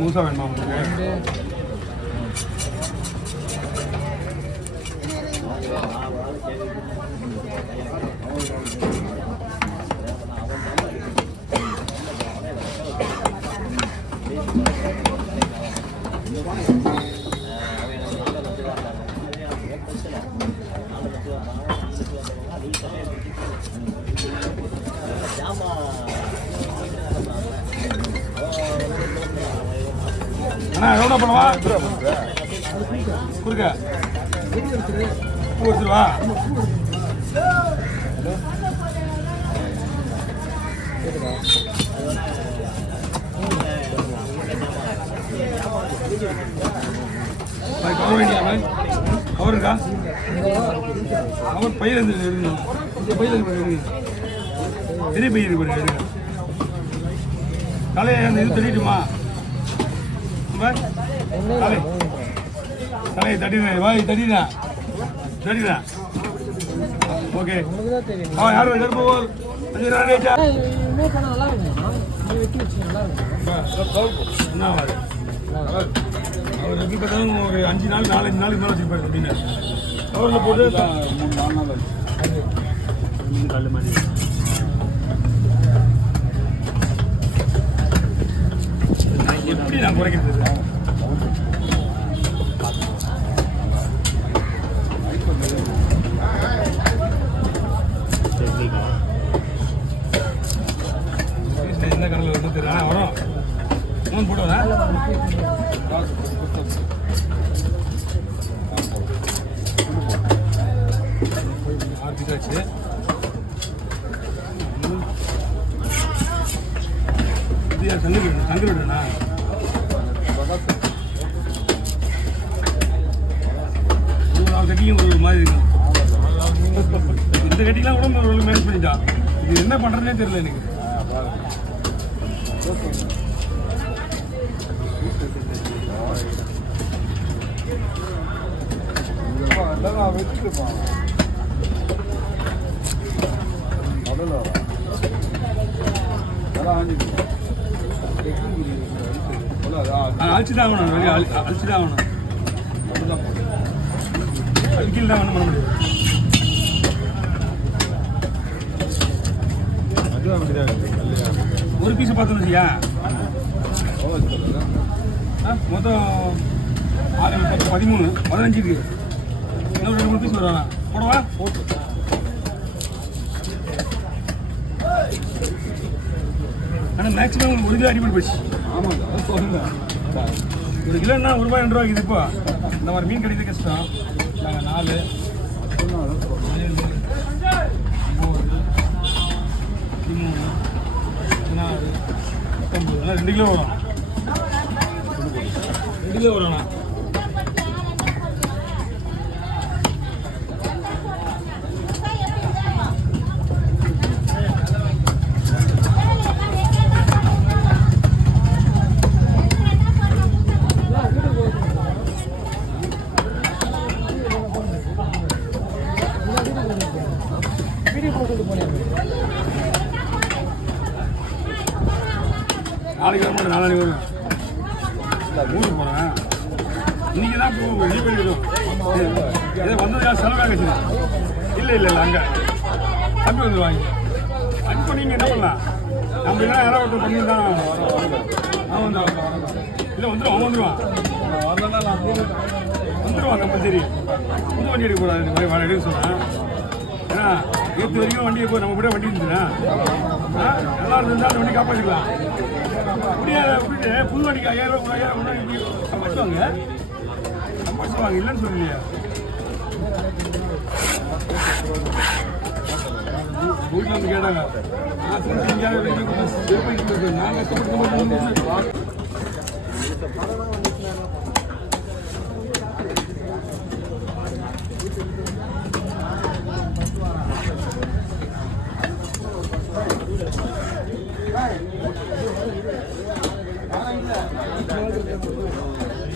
மூசா வேணுமா அண்ணா எவ்வளோ பண்ணவா கொடுக்க பூ எடுத்துருவா கவர் வேண்டியா கவர் இருக்கா கவர் பையில இருந்து பையில பெரிய பையன் இருக்கு எடுங்க தலையை அந்த இது தட்டிட்டுமா தலை தலையை தட்டிடுறேன் வாய் தட்டிடுறேன் தட்டிடுறேன் ஓகே யாரும் என்ன அவர் எப்படி பார்த்தாலும் ஒரு 5 நாள் 4 நாளுக்கு மேலே வச்சுருப்பாரு அப்படின்னு கவரில் போட்டு 4 நாள் கல் மாதிரி எப்படி நான் குறைக்கிறது எந்த கடலில் வந்து தெரியல வரும் மூணு போடுவேன் ஆச்சு சங்கர் விடுறேண்ணா கட்டியும் ஒரு மாதிரி இருக்கும் இந்த கட்டிலாம் கூட ஒரு மேனேஜ் பண்ணிட்டான் இது என்ன பண்ணுறதுனே தெரியல எனக்கு வச்சுருப்பான் அழிச்சுதான் ஆகணும் வெளியே அழிச்சுதான் ஆகணும் அழிக்கல் தான் பண்ண முடியாது ஒரு பீஸ் பார்த்தோம் இல்லையா மொத்தம் 13 15 இருக்கு இன்னும் 2-3 பீஸ் வருவாங்க போடவா ஆனால் மேக்ஸிமம் உங்களுக்கு 1 கிலோ அடிப்படை போயிடுச்சு ஆமாங்க அது சொல்லுங்க 1 கிலோன்னா ₹1 2 ரூபாய்க்கு இப்போ இந்த மாதிரி மீன் கிடைக்கிறது கஷ்டம் நாங்கள் 4 17 18 14 2 கிலோ வரும் 2 கிலோ வரும்ண்ணா நாளைக்கு வர மாட்டேன் நாளைக்கு வரும் ஊருக்கு போகிறேன் இன்னைக்கு தான் வெளியே போயிடும் இதை வந்தது யார் செலவாக இல்லை அங்கே தம்பி வந்துடுவாங்க இப்போ நீங்கள் என்ன பண்ணலாம் நம்ம என்ன யாராவது ஒருத்தர் பண்ணி தான் அவன் வந்துடுவான் இல்லை வந்துடும் அவன் வந்துடுவான் கம்பல்சரி புது வண்டி எடுக்க போகிறாரு இந்த மாதிரி எடுக்க சொன்னேன் ஏன்னா நேற்று வரைக்கும் வண்டியை போய் நம்ம கூட வண்டி இருந்துச்சுன்னா நல்லா இருந்தால் அந்த வண்டி காப்பாற்றிக்கலாம் முடியாது அப்படின்ட்டு புது வண்டிக்கு 5000 ரூபா 5000 சம்பாதிச்சுவாங்க இல்லைன்னு சொல்லலையா வீட்டில் வந்து கேட்டாங்க நான் திரும்பி எங்கேயாவது நான் கஷ்டப்பட்டு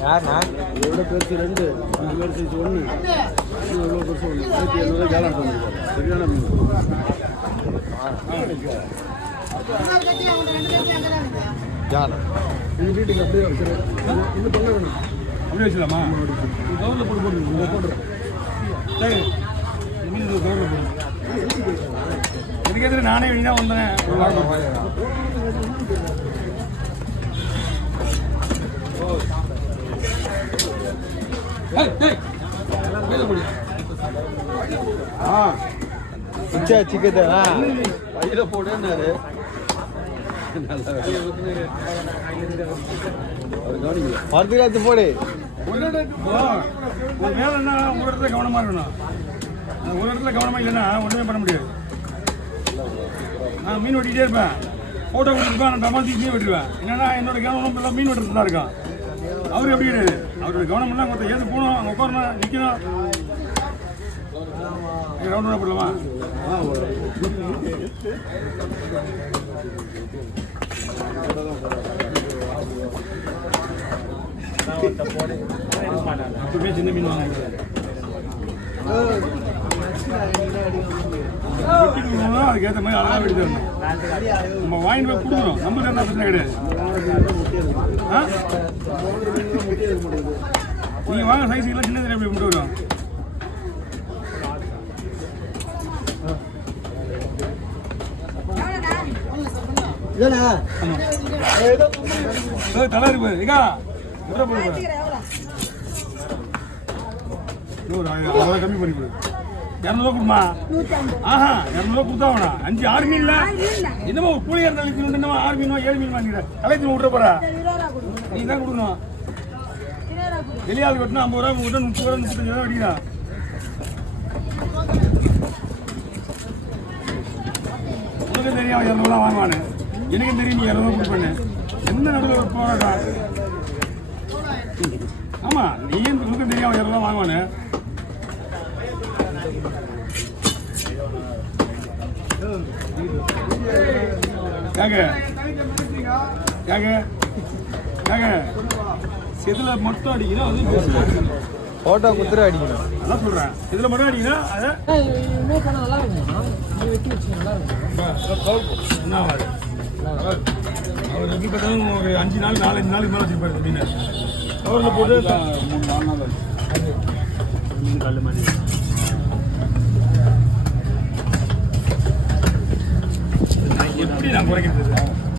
யாருண்ணா? இதோட பெருசு 2, இது மாதிரி சைஸ் 1, இது எவ்வளோ பெருசு 1, 1700 கேலான் பண்ணிருக்காரு. சரியான மீன். யாரு? இது வீட்டுக்கு அப்படியே வச்சுரு. இன்னும் தொல்லை வேணும். அப்படியே வச்சுலாமா? கவரில் போட்டு போட்டுறேன். சரி மீன் கவரில் போடு. இதுக்கு நானே வெளியே வந்தேன். சிக்கத்தா வயிற போடுன்னாரு. மரத்துக்காத்து போடு. ஒரு வேலை என்ன ஒரு இடத்துல கவனமாக இருக்கணும். ஒரு இடத்துல கவனமாக இல்லைன்னா ஒன்றுமே பண்ண முடியாது. நான் மீன் வெட்டிகிட்டே இருப்பேன், ஃபோட்டோ கொடுத்துருப்பேன், நான் டமா தூக்கி மீன் வெட்டுருவேன். என்னன்னா என்னோட கவனம் எல்லாம் மீன் வெட்டுறது தான் இருக்கான். அவர் எப்படி கிடையாது. அவரோட கவனம் எல்லாம் மொத்தம் ஏது போகணும், அங்கே உட்காரணும், நிற்கணும். ரவுண்ட் போடலாமா? அப்பவே சின்ன மீன் வாங்க. அதுக்கேற்ற மாதிரி அழகாக வெட்டி தரணும். நம்ம வாங்கிட்டு போய் கொடுக்குறோம், நம்மளுக்கு என்ன பிரச்சனை கிடையாது. நீங்கள் வாங்க, சைஸ் எல்லாம் சின்ன எப்படி கொண்டு வரும். தலை இருக்கு ஏக்கா கம்மி பண்ணி கொடு. 200 கொடுமா? ஆஹா 200 கொடுத்தா வேணா. 5 6 மீன் இல்ல என்னமோ கூலியா இருந்தாலும் என்னமோ 6 மீனோ 7 மீன் வாங்கிட கலைக்கு விட்டுற போற. நீ தான் கொடுக்கணும். வெளியாள் வெட்டினா 50 ரூபா விட்டு 30 ரூபா 35 ரூபா வெட்டிக்கிறா. உனக்கு தெரியும் 200 ரூபா வாங்குவானு. எனக்கும் தெரியும் நீ 200 கொடுப்பேன்னு. என்ன நடுவில் ஒரு போராட்டம். ஆமா நீ உனக்கும் தெரியும் 200 ரூபா வாங்குவானு. இதுல மட்டும் அடிக்கணும், அது போட்டோ குத்துற அடிக்கணும். அதான் சொல்றேன். இதுல மட்டும் அடிக்கணும். அதை என்ன ஆகாது. அவர் எப்படி பார்த்தாலும் ஒரு 5 நாள் 4-5 நாளுக்கு மேலே வச்சுருப்பாரு அப்படின்னு கவரில் போட்டு 3-4 நாள் கல் மாதிரி. எப்படி நான் குறைக்கிறது?